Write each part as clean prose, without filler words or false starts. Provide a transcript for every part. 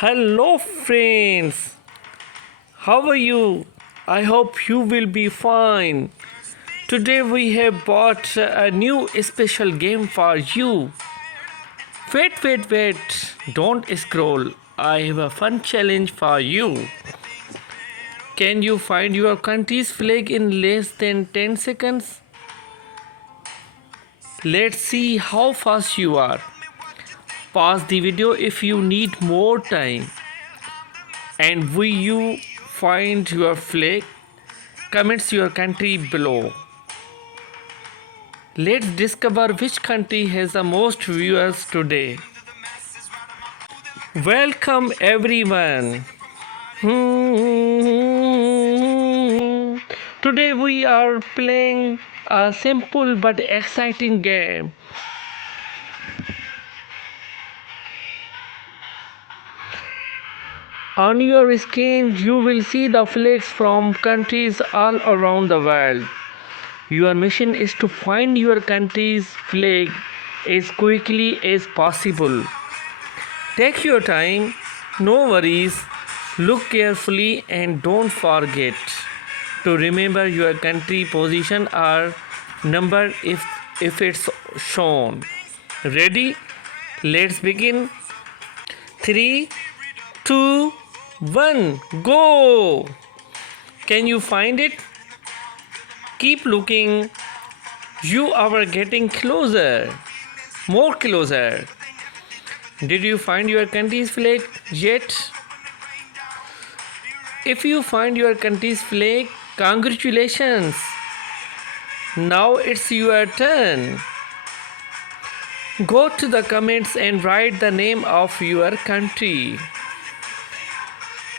Hello friends, how are you? I hope you will be fine. Today we have bought a new special game for you. Wait, don't scroll. I have a fun challenge for you. Can you find your country's flag in less than 10 seconds? Let's see how fast you are. Pause the video if you need more time. And will you find your flag? Comments your country below. Let's discover which country has the most viewers today. Welcome everyone. Today we are playing a simple but exciting game. On your screen, you will see the flags from countries all around the world. Your mission is to find your country's flag as quickly as possible. Take your time, no worries, look carefully and don't forget to remember your country position or number if it's shown. Ready? Let's begin. 3, 2, 1, go! Can you find it? Keep looking. You are getting closer. More closer. Did you find your country's flag yet? If you find your country's flag, congratulations. Now it's your turn. Go to the comments and write the name of your country.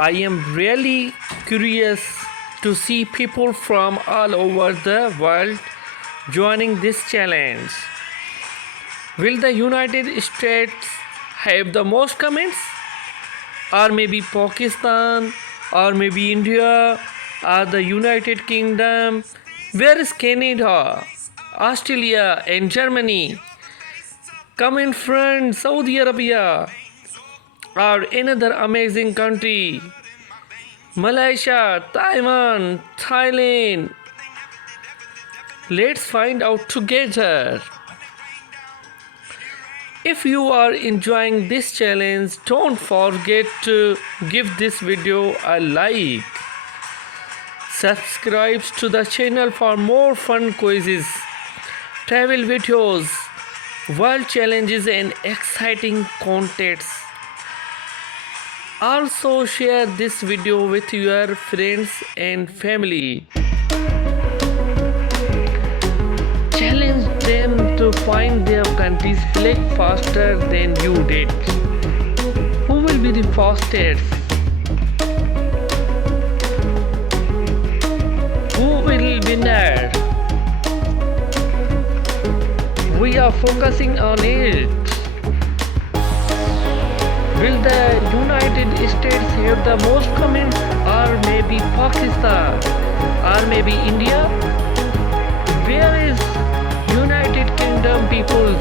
I am really curious to see people from all over the world joining this challenge. Will the United States have the most comments? Or maybe Pakistan? Or maybe India? Or the United Kingdom? Where is Canada? Australia and Germany? Come in front, Saudi Arabia. Or another amazing country, Malaysia, Taiwan, Thailand. Let's find out together. If you are enjoying this challenge, don't forget to give this video a like. Subscribe to the channel for more fun quizzes, travel videos, world challenges and exciting contents. Also share this video with your friends and family. Challenge them to find their country's flag faster than you did. Who will be the fastest? Who will winner? We are focusing on it. Will the United States have the most comments, or maybe Pakistan, or maybe India? Where is United Kingdom peoples?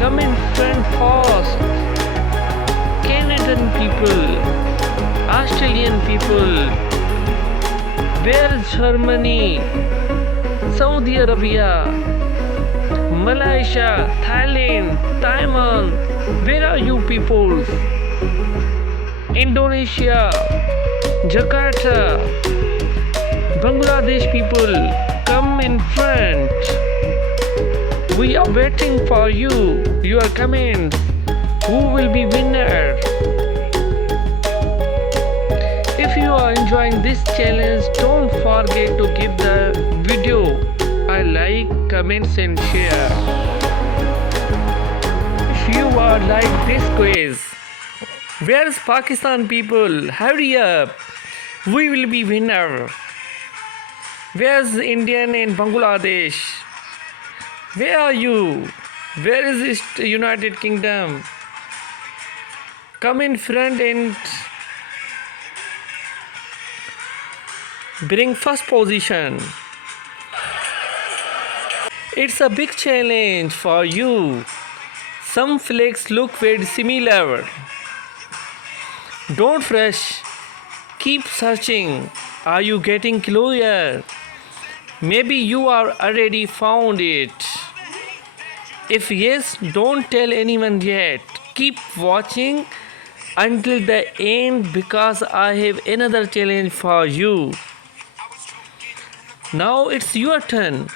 Come in front fast. Canadian people, Australian people. Where is Germany, Saudi Arabia, Malaysia, Thailand, Taiwan? Where are you peoples? Indonesia, Jakarta, Bangladesh people, come in front. We are waiting for you. Your comments. Who will be winner? If you are enjoying this challenge, don't forget to give the video a like, comments and share. If you are like this quiz, where's Pakistan people? Hurry up, we will be winner. Where's Indian and Bangladesh? Where are you? Where is the United Kingdom? Come in front and bring first position. It's a big challenge for you. Some flags look very similar. Don't rush. Keep searching. Are you getting closer? Maybe you are already found it. If yes, don't tell anyone yet. Keep watching until the end because I have another challenge for you. Now it's your turn.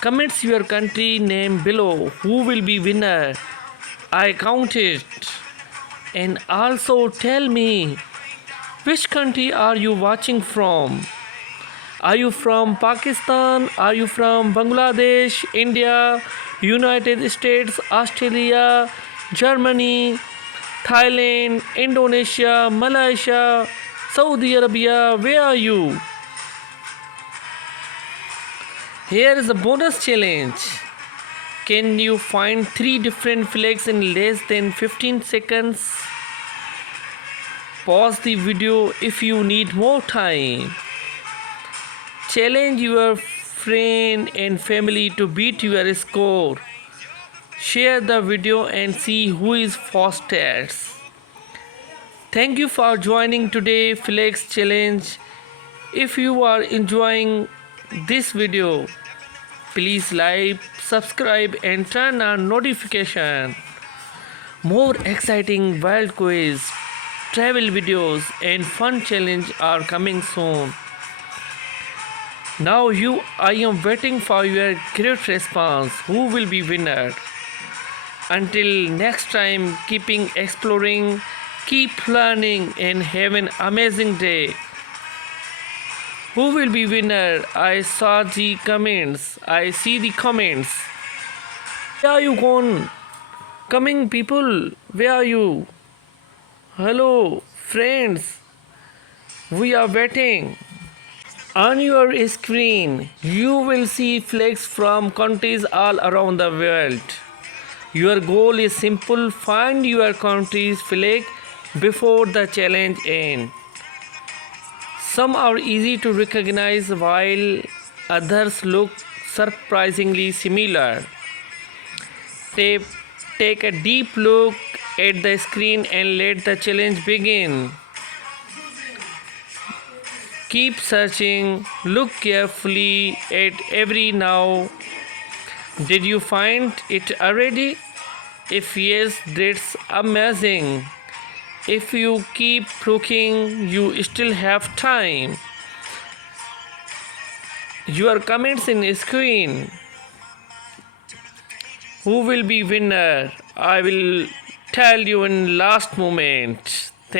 Comment your country name below. Who will be winner? I count it. And also tell me, which country are you watching from? Are you from Pakistan? Are you from Bangladesh, India, United States, Australia, Germany, Thailand, Indonesia, Malaysia, Saudi Arabia? Where are you? Here is a bonus challenge. Can you find 3 different flags in less than 15 seconds? Pause the video if you need more time. Challenge your friend and family to beat your score. Share the video and see who is fastest. Thank you for joining today's Flags challenge. If you are enjoying this video, please like, subscribe and turn on notification. More exciting wild quiz, travel videos and fun challenge are coming soon. Now I am waiting for your great response. Who will be winner? Until next time, keeping exploring, keep learning and have an amazing day. Who will be winner? I saw the comments. I see the comments. Where are you gone? Coming people, where are you? Hello, friends. We are waiting. On your screen, you will see flags from countries all around the world. Your goal is simple: find your country's flag before the challenge ends. Some are easy to recognize while others look surprisingly similar. Take a deep look at the screen and let the challenge begin. Keep searching, look carefully at every now. Did you find it already? If yes, that's amazing. If you keep looking, you still have time. Your comments in screen. Who will be winner? I will tell you in last moment.